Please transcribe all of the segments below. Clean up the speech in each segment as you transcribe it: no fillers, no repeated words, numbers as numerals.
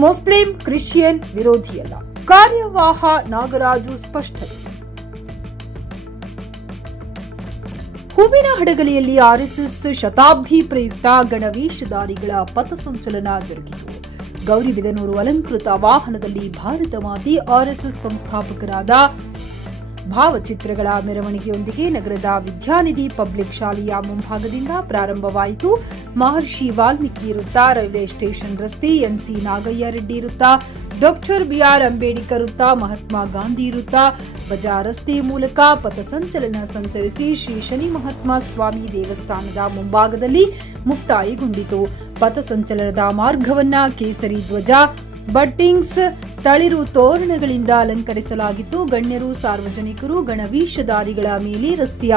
Muslim Christian ವಿರೋಧಿಯಲ್ಲ, ಕಾರ್ಯವಾಹ Nagaraju ಸ್ಪಷ್ಟನೆ. ಹೂವಿನ ಹಡಗಲಿಯಲ್ಲಿ RSS Shatabdi ಪ್ರಯುಕ್ತ ಗಣವೇಷಧಾರಿಗಳ ಪಥಸಂಚಲನ ಜರುಗಿತು. ಗೌರಿಬಿದನೂರು ಅಲಂಕೃತ ವಾಹನದಲ್ಲಿ ಭಾರತ ಮಾತೆ, ಆರ್ಎಸ್ಎಸ್ ಸಂಸ್ಥಾಪಕರಾದ ಭಾವಚಿತ್ರಗಳ ಮೆರವಣಿಗೆಯೊಂದಿಗೆ ನಗರದ ವಿದ್ಯಾನಿಧಿ ಪಬ್ಲಿಕ್ ಶಾಲೆಯ ಮುಂಭಾಗದಿಂದ ಪ್ರಾರಂಭವಾಯಿತು. ಮಹರ್ಷಿ ವಾಲ್ಮೀಕಿ ವೃತ್ತ, ರೈಲ್ವೆ ಸ್ಟೇಷನ್ ರಸ್ತೆ, ಎನ್ಸಿ ನಾಗಯ್ಯ ರೆಡ್ಡಿ ವೃತ್ತ, ಡಾಕ್ಟರ್ ಬಿಆರ್ ಅಂಬೇಡ್ಕರ್ ವೃತ್ತ, ಮಹಾತ್ಮ ಗಾಂಧಿ ವೃತ್ತ, ಬಜಾರ್ ರಸ್ತೆ ಮೂಲಕ ಪಥಸಂಚಲನ ಸಂಚರಿಸಿ ಶ್ರೀ ಶನಿ ಮಹಾತ್ಮ ಸ್ವಾಮಿ ದೇವಸ್ಥಾನದ ಮುಂಭಾಗದಲ್ಲಿ ಮುಕ್ತಾಯಗೊಂಡಿತು. ಪಥಸಂಚಲನದ ಮಾರ್ಗವನ್ನ ಕೇಸರಿ ಧ್ವಜ, ಬಟ್ಟಿಂಗ್ಸ್, ತಳಿರು ತೋರಣಗಳಿಂದ ಅಲಂಕರಿಸಲಾಗಿತ್ತು. ಗಣ್ಯರು, ಸಾರ್ವಜನಿಕರು ಗಣವೇಷಧಾರಿಗಳ ಮೇಲೆ ರಸ್ತೆಯ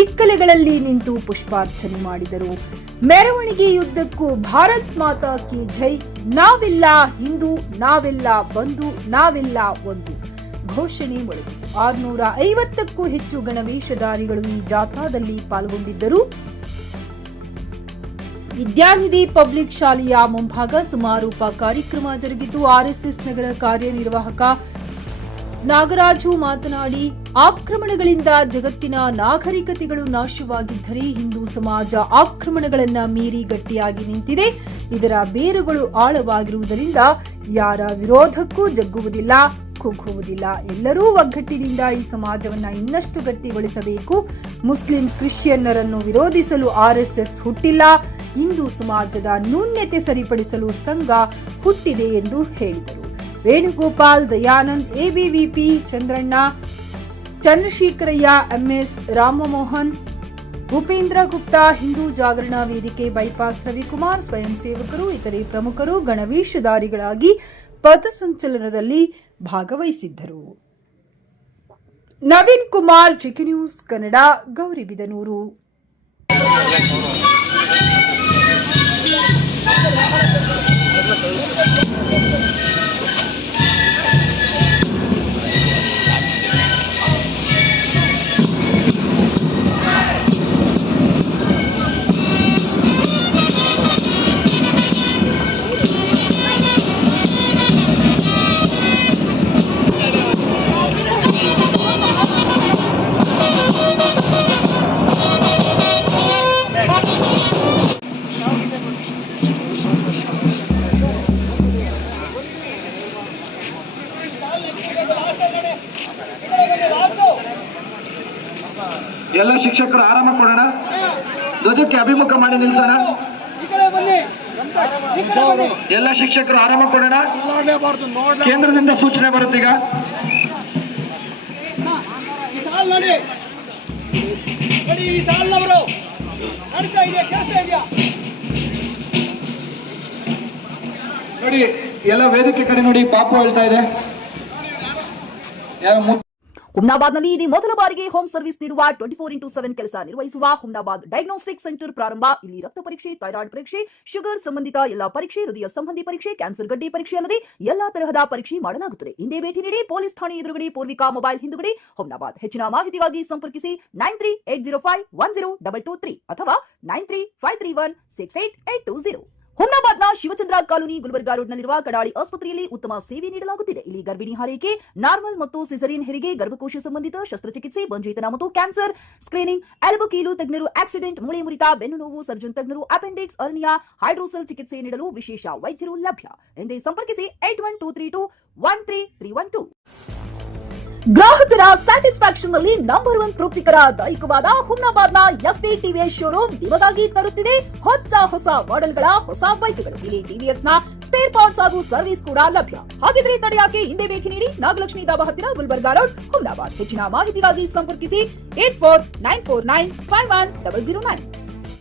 ಇಕ್ಕಲೆಗಳಲ್ಲಿ ನಿಂತು ಪುಷ್ಪಾರ್ಚನೆ ಮಾಡಿದರು. ಮೆರವಣಿಗೆಯುದ್ದಕ್ಕೂ ಭಾರತ್ ಮಾತಾ ಕಿ ಜೈ, ನಾವೆಲ್ಲ ಹಿಂದೂ, ನಾವೆಲ್ಲ ಬಂಧು, ನಾವೆಲ್ಲ ಒಂದು ಘೋಷಣೆ ಮೊಳಗಿತು. 650ಕ್ಕೂ ಹೆಚ್ಚು ಗಣವೇಷಧಾರಿಗಳು ಈ ಜಾಥಾದಲ್ಲಿ ಪಾಲ್ಗೊಂಡಿದ್ದರು. ವಿದ್ಯಾನಿಧಿ ಪಬ್ಲಿಕ್ ಶಾಲೆಯ ಮುಂಭಾಗ ಸಮಾರೋಪ ಕಾರ್ಯಕ್ರಮ ಜರುಗಿತು. ಆರ್ಎಸ್ಎಸ್ ನಗರ ಕಾರ್ಯನಿರ್ವಾಹಕ ನಾಗರಾಜು ಮಾತನಾಡಿ, ಆಕ್ರಮಣಗಳಿಂದ ಜಗತ್ತಿನ ನಾಗರಿಕತೆಗಳು ನಾಶವಾಗಿದ್ದರೆ ಹಿಂದೂ ಸಮಾಜ ಆಕ್ರಮಣಗಳನ್ನ ಮೀರಿ ಗಟ್ಟಿಯಾಗಿ ನಿಂತಿದೆ. ಇದರ ಬೇರುಗಳು ಆಳವಾಗಿರುವುದರಿಂದ ಯಾರ ವಿರೋಧಕ್ಕೂ ಜಗ್ಗುವುದಿಲ್ಲ, ಕುಗ್ಗುವುದಿಲ್ಲ. ಎಲ್ಲರೂ ಒಗ್ಗಟ್ಟಿನಿಂದ ಈ ಸಮಾಜವನ್ನ ಇನ್ನಷ್ಟು ಗಟ್ಟಿಗೊಳಿಸಬೇಕು. ಮುಸ್ಲಿಂ ಕ್ರಿಶ್ಚಿಯನ್ನರನ್ನು ವಿರೋಧಿಸಲು ಆರ್ಎಸ್ಎಸ್ ಹುಟ್ಟಿಲ್ಲ, ಹಿಂದೂ ಸಮಾಜದ ನ್ಯೂನ್ಯತೆ ಸರಿಪಡಿಸಲು ಸಂಘ ಹುಟ್ಟಿದೆ ಎಂದು ಹೇಳಿದರು. Venugopal, Dayanand, ABVP Chandranna, Chandrashekharaiah, MS Rammohan, Bhupendra Gupta, Hindu Jagarana Vedike bypass Ravikumar, ಸ್ವಯಂ ಸೇವಕರು, ಇತರೆ ಪ್ರಮುಖರು ಗಣವೇಷಧಾರಿಗಳಾಗಿ ಪಥಸಂಚಲನದಲ್ಲಿ ಭಾಗವಹಿಸಿದ್ದರು. Naveen Kumar, GK news Kannada, Gauribidanur. ಎಲ್ಲ ಶಿಕ್ಷಕರು ಆರಾಮ ಕೊಡೋಣ, ಧ್ವಜಕ್ಕೆ ಅಭಿಮುಖ ಮಾಡಿ ನಿಲ್ಸೋಣ. ಎಲ್ಲ ಶಿಕ್ಷಕರು ಆರಾಮ ಕೊಡೋಣ. ಕೇಂದ್ರದಿಂದ ಸೂಚನೆ ಬರುತ್ತೀಗ. ನೋಡಿ, ಎಲ್ಲ ವೇದಿಕೆ ಕಡೆ ನೋಡಿ, ಪಾಪು ಹೇಳ್ತಾ ಇದೆ. ಹುಮ್ನಾಬಾದ್ನಲ್ಲಿ ಇದು ಮೊದಲ ಬಾರಿಗೆ ಹೋಮ್ ಸರ್ವಿಸ್ ನೀಡುವ 24x7 ಕೆಲಸ ನಿರ್ವಹಿಸುವ ಹುಮ್ನಾಬಾದ್ ಡಯಾಗ್ನೋಸ್ಟಿಕ್ ಸೆಂಟರ್ ಪ್ರಾರಂಭ. ಇಲ್ಲಿ ರಕ್ತ ಪರೀಕ್ಷೆ, ಥೈರಾಯ್ಡ್ ಪರೀಕ್ಷೆ, ಶುಗರ್ ಸಂಬಂಧಿತ ಎಲ್ಲಾ ಪರೀಕ್ಷೆ, ಹೃದಯ ಸಂಬಂಧಿ ಪರೀಕ್ಷೆ, ಕ್ಯಾನ್ಸರ್ ಗಡ್ಡೆ ಪರೀಕ್ಷೆ ಅಲ್ಲದೆ ಎಲ್ಲಾ ತರಹದ ಪರೀಕ್ಷೆ ಮಾಡಲಾಗುತ್ತದೆ. ಹಿಂದೆ ಭೇಟಿ ನೀಡಿ. ಪೊಲೀಸ್ ಠಾಣೆ ಎದುರುಗಡೆ, ಪೂರ್ವಿಕಾ ಮೊಬೈಲ್ ಹಿಂದುಗಡೆ, ಹುಮ್ನಾಬಾದ್. ಹೆಚ್ಚಿನ ಮಾಹಿತಿಗಾಗಿ ಸಂಪರ್ಕಿಸಿ 9380510223 ಅಥವಾ 9353168820. ಹುಮ್ನಾಬಾದ್ನ ಶಿವಚಂದ್ರ ಕಾಲೋನಿ, ಗುಲ್ಬರ್ಗಾ ರೋಡ್ನಲ್ಲಿರುವ ಕಡಾಳಿ ಆಸ್ಪತ್ರೆಯಲ್ಲಿ ಉತ್ತಮ ಸೇವೆ ನೀಡಲಾಗುತ್ತಿದೆ. ಇಲ್ಲಿ ಗರ್ಭಿಣಿ ಹಾರೈಕೆ, ನಾರ್ಮಲ್ ಮತ್ತು ಸಿಸರಿಯನ್ ಹೆರಿಗೆ, ಗರ್ಭಕೋಶ ಸಂಬಂಧಿತ ಶಸ್ತ್ರಚಿಕಿತ್ಸೆ, ಬಂಜೇತನ ಮತ್ತು ಕ್ಯಾನ್ಸರ್ ಸ್ಕ್ರೀನಿಂಗ್, ಎಲ್ಬೋ ಕೀಲು ತಜ್ಞರು, ಆಕ್ಸಿಡೆಂಟ್, ಮೂಳೆ ಮುರಿತ, ಬೆನ್ನು ನೋವು ಸರ್ಜನ್ ತಜ್ಞರು, ಅಪೆಂಡಿಕ್ಸ್, ಅರ್ನಿಯಾ, ಹೈಡ್ರೋಸೆಲ್ ಚಿಕಿತ್ಸೆ ನೀಡಲು ವಿಶೇಷ ವೈದ್ಯರು ಲಭ್ಯ. ಎಂದೇ ಸಂಪರ್ಕಿಸಿ 8123213312. ಗ್ರಾಹಕರ ಸ್ಯಾಟಿಸ್ಫ್ಯಾಕ್ಷನ್ ನಲ್ಲಿ ನಂಬರ್ 1 ತೃಪ್ತಿಕರ ದೈಹಿಕವಾದ ಹುಮ್ನಾಬಾದ್ನ ಎಸ್ವಿ ಟಿವಿಎಸ್ ಶೋರೂಮ್ ನಿಮಗಾಗಿ ತರುತ್ತಿದೆ ಹೊಸ ಮಾಡೆಲ್ಗಳ ಹೊಸ ಬೈಕ್ಗಳು. ಇಲ್ಲಿ ಟಿವಿಎಸ್ ನ ಸ್ಪೇರ್ ಪಾರ್ಟ್ಸ್ ಹಾಗೂ ಸರ್ವಿಸ್ ಕೂಡ ಲಭ್ಯ. ಹಾಗಿದ್ರೆ ತಡೆಯಾಕೆ, ಹಿಂದೆ ಭೇಟಿ ನೀಡಿ. ನಾಗಲಕ್ಷ್ಮಿ ದಾಬಾ ಹತ್ತಿರ, ಗುಲ್ಬರ್ಗಾ ರೋಡ್, ಹುಮ್ನಾಬಾದ್. ಹೆಚ್ಚಿನ ಮಾಹಿತಿಗಾಗಿ ಸಂಪರ್ಕಿಸಿ 8494951009.